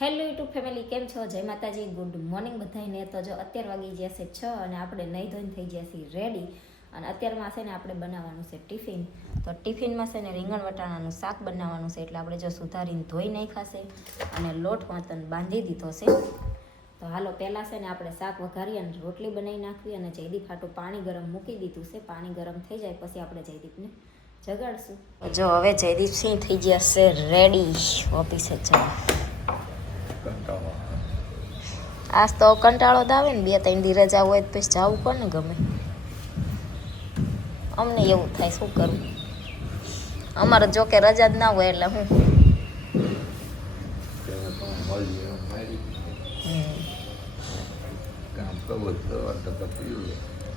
Hello YouTube family કેમ છો? જય માતાજી ગુડ મોર્નિંગ બધાને તો જો અત્યાર વાગી ગયા છે છ અને આપણે નહીં ધોઈને થઈ ગયા છીએ રેડી અને અત્યારમાં છે ને આપણે બનાવવાનું છે ટિફિન તો ટિફિનમાં છે ને રીંગણ વટાણાનું શાક બનાવવાનું છે. એટલે આપણે જો સુધારીને ધોઈ નાખાશે અને લોટ વાંતન બાંધી દીધો છે. તો હાલો, પહેલાં છે ને આપણે શાક વઘારી અને રોટલી બનાવી નાખવી અને જયદીપ ફાટું પાણી ગરમ મૂકી દીધું છે. પાણી ગરમ થઈ જાય પછી આપણે જયદીપને જગાડશું. જો હવે જયદીપ સિંહ થઈ ગયા છે રેડી ઓફિસે જવા કંટાળો આજ તો કંટાળો જ આવે ને બે ત્રણ દી રજા હોય તો પછી જવું કોને ગમે. અમને એવું થાય શું કરવું અમારે જો કે રજા જ ના હોય એટલે હું? તો.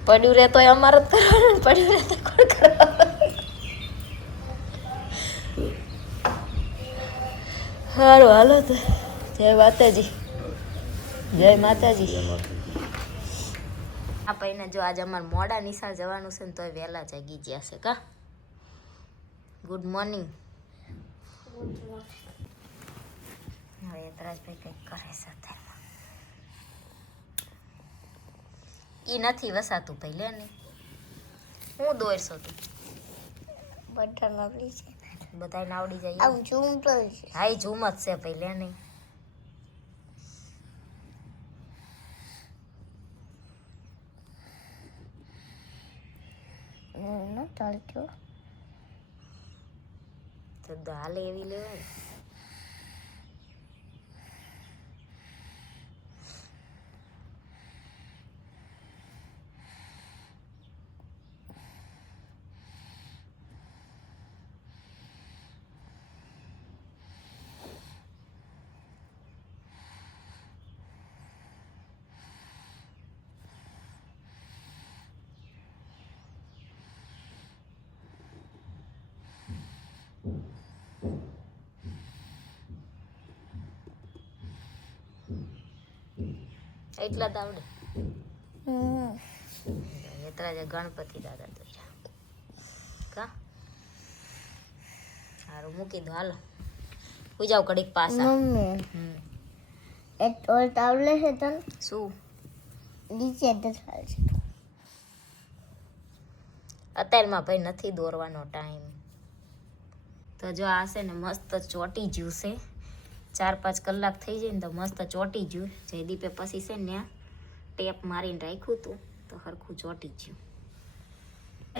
પડ્યું રે તોય અમારે જ કરવાનું પડ્યું રે તો કોણ કરવાનું? સારું હાલો તો. જય માતાજી. જય માતાજી. આ ભાઈને જો આજે અમારે મોડા નિશાળ જવાનું છે ને તોય વહેલા જાગી ગયા છે કા? ગુડ મોર્નિંગ હવે યતરાજભાઈ કંઈક કરે છે ઈ નથી વસાતું ભાઈ લે ને. હું દોરશો તું? બધા આવડી છે બધાને આવડી જાય આમ ઝૂમ પર છે હા ઝૂમ જ છે ભાઈ લે નહીં ન ચાલતો તો હાલે એવી લેવાય એટલા જ આવડે. હમ. જ ગણપતિ દાદા તો કા? સારું મૂકી દો હાલો. પૂજાવ કડીક પાસા મમ્મી. હમ. એ ટોલ તાવલે છે તને? શું? નીચે તો ચાલશે છે અત્યારમાં ભાઈ નથી દોરવાનો ટાઈમ. તો જો આ છે ને મસ્ત ચોટી જ્યું છે. ચાર પાંચ કલાક થઈ જાય ને તો મસ્ત ચોટી જ્યું જયદીપે પછી છે ને ત્યાં ટેપ મારીને રાખ્યું હતું, તો હરખું ચોટી ગયું.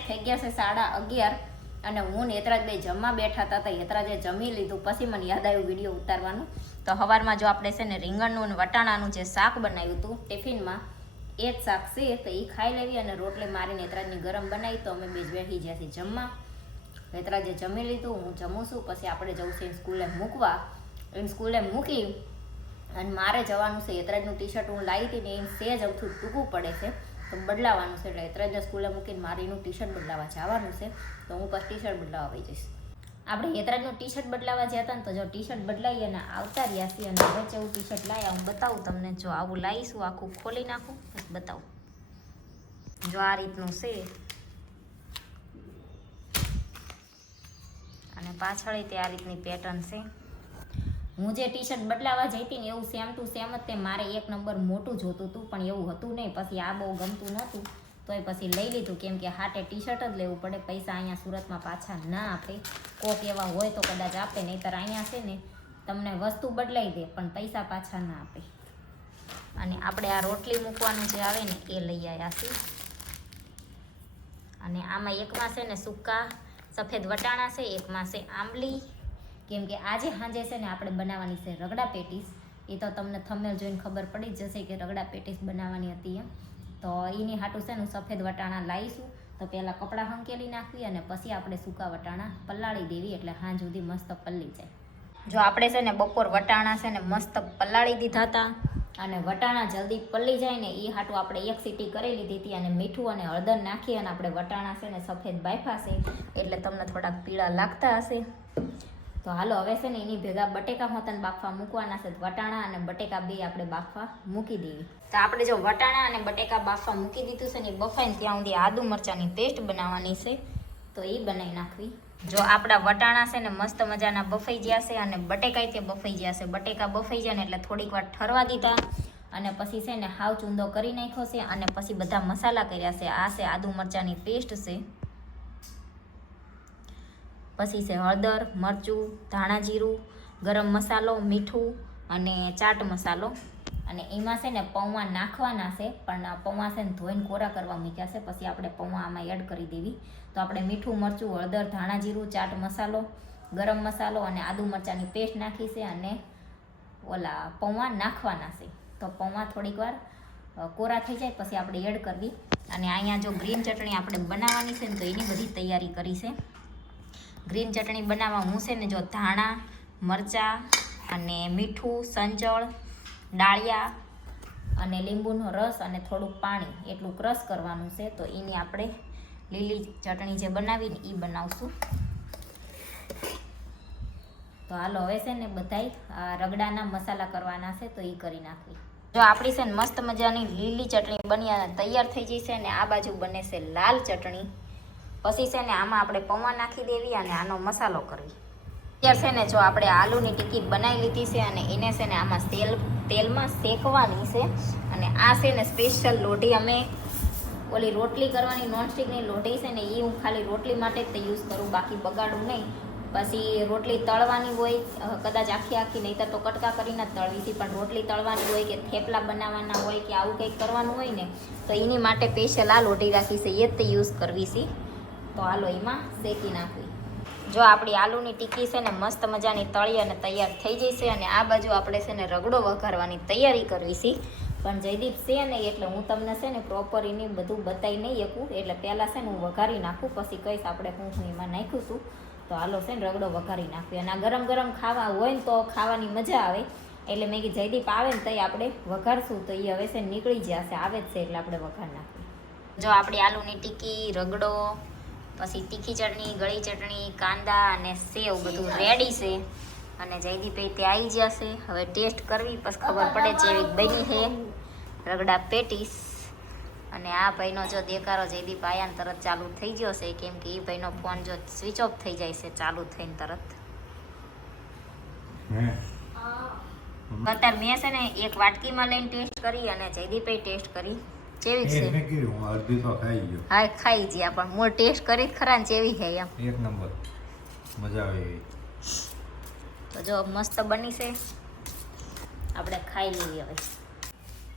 થઈ ગયા છે સાડા અગિયાર અને હું નેતરાજ બે જમવા બેઠા હતા તો જમી લીધું. પછી મને યાદ આવ્યું વીડિયો ઉતારવાનું. તો સવારમાં જો આપણે છે ને રીંગણનું અને વટાણાનું જે શાક બનાવ્યું હતું, ટિફિનમાં એ જ શાક છે, તો એ ખાઈ લેવી અને રોટલી મારીને યતરાજની ગરમ બનાવી તો અમે બે જ બેસી ગયા જમવા. યતરાજે જમી લીધું, હું જમું છું. પછી આપણે જવું છે સ્કૂલે મૂકવા. એને સ્કૂલે મૂકી અને મારે જવાનું છે. યતરાજનું ટી શર્ટ હું લાવી હતી ને એમ સેજ અમથું ટૂંકું પડે છે. તો બદલાવાનું છે. એટલે યતરાજને સ્કૂલે મૂકીને મારે એનું ટી શર્ટ બદલાવા જવાનું છે. તો હું પછી ટી શર્ટ બદલાવા આવી જઈશ. આપણે યતરાજનું ટી શર્ટ બદલાવા જતા હતા ને તો જો ટી શર્ટ બદલાવીએ અને આવતા રહ્યા છીએ અને હવે જેવું ટી શર્ટ લાવ્યા હું બતાવું તમને. જો આવું લાવીશું આખું ખોલી નાખું બતાવું. જો આ રીતનું છે. અને પાછળ તે આ રીતની પેટર્ન છે. હું જે ટી શર્ટ બદલાવા જઈ હતી ને એવું સેમ ટુ સેમ જ તે મારે એક નંબર મોટું જોતું હતું પણ એવું હતું નહીં. પછી આ બહુ ગમતું નહોતું. તોય પછી લઈ લીધું, કેમ કે હાટે ટી શર્ટ જ લેવું પડે. પૈસા અહીંયા સુરતમાં પાછા ના આપે. કોક એવા હોય તો કદાચ આપે, નહીંતર અહીંયા છે ને તમને વસ્તુ બદલાઈ દે, પણ પૈસા પાછા ના આપે. અને આપણે આ રોટલી મૂકવાનું જે આવે ને, એ લઈ આવ્યા છીએ. અને આમાં એકમાં છે ને સૂકા, સફેદ વટાણા છે, એકમાં છે આંબલી કેમ કે આજે સાંજે છે ને આપણે બનાવવાની છે રગડા પેટીસ. એ તો તમને થમેલ જોઈને ખબર પડી જ જશે કે રગડા પેટીસ બનાવવાની હતી એમ. તો એની હાટું છે ને હું સફેદ વટાણા લાવીશું તો પહેલાં કપડાં હંકેલી નાખવી અને પછી આપણે સૂકા વટાણા પલાળી દેવી એટલે સાંજ સુધી મસ્ત પલ્લી જાય. જો આપણે છે ને બપોર વટાણા છે ને મસ્ત પલાળી દીધા હતા અને વટાણા જલ્દી પલ્લી જાય ને એ હાટું આપણે એક સીટી કરી લીધી હતી અને મીઠું અને હળદર નાખી અને આપણે વટાણા છે ને સફેદ બાફાશે એટલે તમને થોડાક પીળા લાગતા હશે. તો હાલો, હવે છે ને એની ભેગા બટેકા હોતન બાફવા મૂકવાના છે. વટાણા અને બટેકા બે આપણે બાફવા મૂકી દેવી. તો આપણે જો વટાણા અને બટેકા બાફવા મૂકી દીધું છે ને, એ બફાઈને ત્યાં સુધી આદુ મરચાંની પેસ્ટ બનાવવાની છે. તો એ બનાવી નાખવી. જો આપણા વટાણા છે ને, મસ્ત મજાના બફાઈ ગયા છે અને બટેકાય તે બફાઈ ગયા છે. બટેકા બફાઈ જાય ને એટલે થોડીક વાર ઠરવા દીધા અને પછી છે ને, હાવ ચૂંદો કરી નાખ્યો છે અને પછી બધા મસાલા કર્યા છે. આ છે આદુ મરચાંની પેસ્ટ છે. પછી છે હળદર, મરચું, ધાણા જીરું, ગરમ મસાલો, મીઠું અને ચાટ મસાલો. અને એમાં છે ને પૌવા નાખવાના છે, પણ પૌવા છે ને ધોઈને કોરા કરવા મૂક્યા છે. પછી આપણે પૌવા આમાં એડ કરી દેવી. તો આપણે મીઠું, મરચું, હળદર, ધાણા જીરું, ચાટ મસાલો, ગરમ મસાલો અને આદુ મરચાંની પેસ્ટ નાખી છે અને ઓલા પૌવા નાખવાના છે. તો પૌવા થોડીક વાર કોરા થઈ જાય, પછી આપણે એડ કરવી. અને અહીંયા જો ગ્રીન ચટણી આપણે બનાવવાની છે ને, તો એની બધી તૈયારી કરી છે. ગ્રીન ચટણી બનાવવા હું છે ને જો ધાણા, મરચાં અને મીઠું સંચળ ડાળિયા અને લીંબુનો રસ અને થોડુંક પાણી એટલું ક્રશ કરવાનું છે, તો એની આપણે લીલી ચટણી જે બનાવીને એ બનાવશું. તો હાલો હવે છે ને બધાય રગડાના મસાલા કરવાના છે, તો એ કરી નાખવી. જો આપણી છે ને મસ્ત મજાની લીલી ચટણી બની તૈયાર થઈ જશે ને આ બાજુ બને છે લાલ ચટણી. પછી છે ને આમાં આપણે પૌવા નાખી દેવી અને આનો મસાલો કરવી. અત્યારે છે ને જો આપણે આલુની ટિક્કી બનાવી લીધી છે અને એને છે ને આમાં તેલ, તેલમાં શેકવાની છે. અને આ છે ને સ્પેશિયલ લોઢી અમે ઓલી રોટલી કરવાની નોનસ્ટિકની લોઢી છે ને એ હું ખાલી રોટલી માટે જ યુઝ કરું, બાકી બગાડું નહીં. પછી રોટલી તળવાની હોય કદાચ આખી આખી નહીં તો કટકા કરીને તળવી પણ રોટલી તળવાની હોય કે થેપલા બનાવવાના હોય કે આવું કંઈક કરવાનું હોય ને, તો એની માટે સ્પેશિયલ આ લોઢી રાખી છે, એ જ તે યુઝ કરવી છે. તો આલો એમાં શેકી નાખવી. જો આપણી આલુની ટીકી છે ને મસ્ત મજાની તળી અને તૈયાર થઈ જશે અને આ બાજુ આપણે છે ને રગડો વઘારવાની તૈયારી કરવી છે. પણ જયદીપ છે ને એટલે હું તમને છે ને પ્રોપર એની બધું બતાવી નહીં શકું. એટલે પહેલાં છે ને હું વઘારી નાખું, પછી કહીશ આપણે હું હું એમાં નાખ્યું છું. તો હાલો છે ને રગડો વઘારી નાખવી. અને આ ગરમ ગરમ ખાવા હોય ને તો ખાવાની મજા આવે. એટલે મેં કીધું જયદીપ આવે ને તો આપણે વઘારશું. તો એ હવે છે નીકળી જશે આવે જ છે એટલે આપણે વઘાર નાખવી. જો આપણી આલુની ટીકી, રગડો પછી તીખી ચટણી ગળી ચટણી કાંદા અને સેવ બધું રેડી છે. અને જયદીપે તે આવી જશે હવે ટેસ્ટ કરવી પછી ખબર પડે જેવી બની છે. રગડા પેટીસ. અને આ ભાઈનો જો દેકારો જયદીપ આયા ને તરત ચાલુ થઈ ગયો છે. કેમ કે એ ભાઈનો ફોન જો સ્વિચ ઓફ થઈ જાય છે ચાલુ થઈને તરત. અત્યારે મેં છે ને એક વાટકીમાં લઈને ટેસ્ટ કરી અને જયદીપે ટેસ્ટ કરી. કેવી છે? મેં કીધું હું અડધી તો ખાઈ ગયો. હા ખાઈ ગયા પણ. મોર ટેસ્ટ કરી ખરા ને ચેવી છે એમ. એક નંબર. મજા આવે તો જો મસ્ત બની છે. આપણે ખાઈ લઈએ હવે.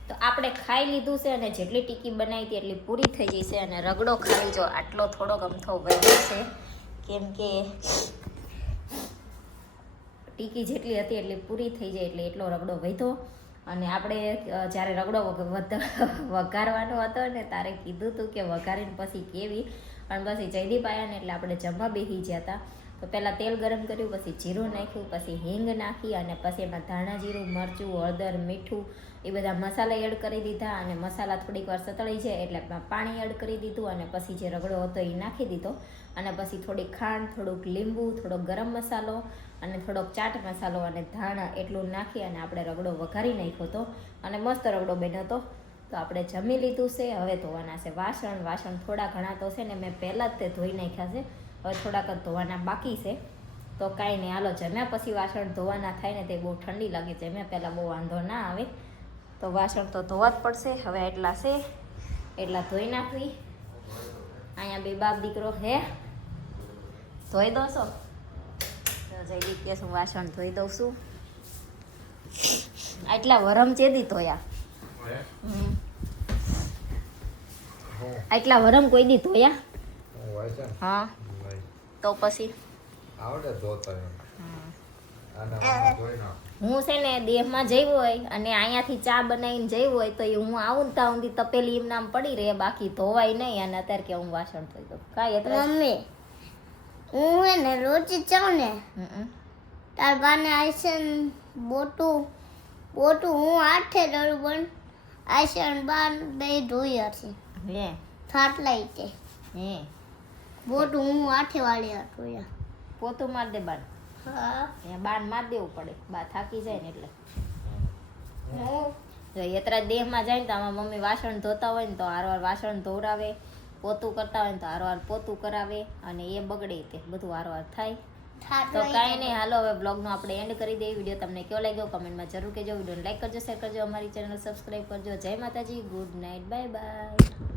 તો આપણે ખાઈ લીધું છે અને જેટલી ટીકી બનાવી હતી એટલી પૂરી થઈ ગઈ છે અને રગડો ખાઈ જો આટલો થોડો ગમથો વધ્યો છે. કેમ કે ટીકી જેટલી હતી એટલી પૂરી થઈ જાય એટલે એટલો રગડો વધ્યો. અને આપણે જ્યારે રગડો વઘારવાનો હતો ને, તારે કીધું હતું કે વઘારીને પછી કેવી? પણ પછી જયદીપ આવ્યા ને એટલે આપણે જમવા બેસી ગયા હતા. તો પહેલાં તેલ ગરમ કર્યું, પછી જીરું નાખ્યું, પછી હિંગ નાખી અને પછી એમાં ધાણા જીરું, મરચું, હળદર, મીઠું એ બધા મસાલા એડ કરી દીધા અને મસાલા થોડીક વાર સતળી જાય એટલે પાણી એડ કરી દીધું અને પછી જે રગડો હતો એ નાખી દીધો. અને પછી થોડીક ખાંડ, થોડુંક લીંબુ, થોડોક ગરમ મસાલો અને થોડોક ચાટ મસાલો અને ધાણા એટલું નાખી અને આપણે રગડો વઘારી નાખ્યો હતો અને મસ્ત રગડો બન્યો હતો. તો આપણે જમી લીધું છે, હવે ધોવાના છે વાસણ. વાસણ થોડા ઘણા તો છે ને મેં પહેલાં જ તે ધોઈ નાખ્યા છે. હવે થોડાક જ ધોવાના બાકી છે. તો કાંઈ નહીં હાલો જમ્યા પછી વાસણ ધોવાના થાય ને તે બહુ ઠંડી લાગે જમ્યા પહેલાં બહુ વાંધો ના આવે. તો વાસણ તો ધોવા જ પડશે. હવે એટલા છે. એટલા ધોઈ નાખવી. અહીંયા બે બાપ દીકરો હે. ધોઈ દો છો? તો જયદીપ કે હું વાસણ ધોઈ દઉં છું. આટલા વરમ ચેદી ધોયા. આટલા વરમ કોઈ દી ધોયા હા. તો પછી? આવડે ધોતા. હું. છે ને દેહમાં જઈ હોય અને અહીંયાથી ચા બનાવીને જઈ હોય તો એ હું આવું તા સુધી તપેલી એમ નામ પડી રહે બાકી ધોવાય નહીં અને અત્યારે કે હું વાસણ ધોઈ દઉં. કાંઈ એટલે? મમ્મી હું હે ને રોજ જાઉં ને. તાર બાને આઈસન બોટું બોટું હું આઠે ડરું પણ આઈસન બાન બે ધોઈ હશે હે. થાટલાઈ તે. હે. બોટું હું આઠે વાળી ધોયા પોતું માર દે બાન હા. બાન માર દેવું પડે. બા થાકી જાય ને એટલે. હું જો યત્રા દેહમાં જાય ને તો આમાં મમ્મી વાસણ ધોતા હોય ને તો હારવાર વાસણ ધોવરાવે પોતું કરતા હોય ને તો હારવાર પોતું કરાવે અને એ બગડે તે બધું હારવાર થાય. તો કાંઈ નહીં હાલો હવે બ્લોગનો આપણે એન્ડ કરી દઈએ. વીડિયો તમને કેવો લાગ્યો કમેન્ટમાં જરૂર કહેજો. વિડીયોને લાઈક કરજો શેર કરજો અમારી ચેનલ સબસ્ક્રાઈબ કરજો. જય માતાજી ગુડ નાઇટ બાય બાય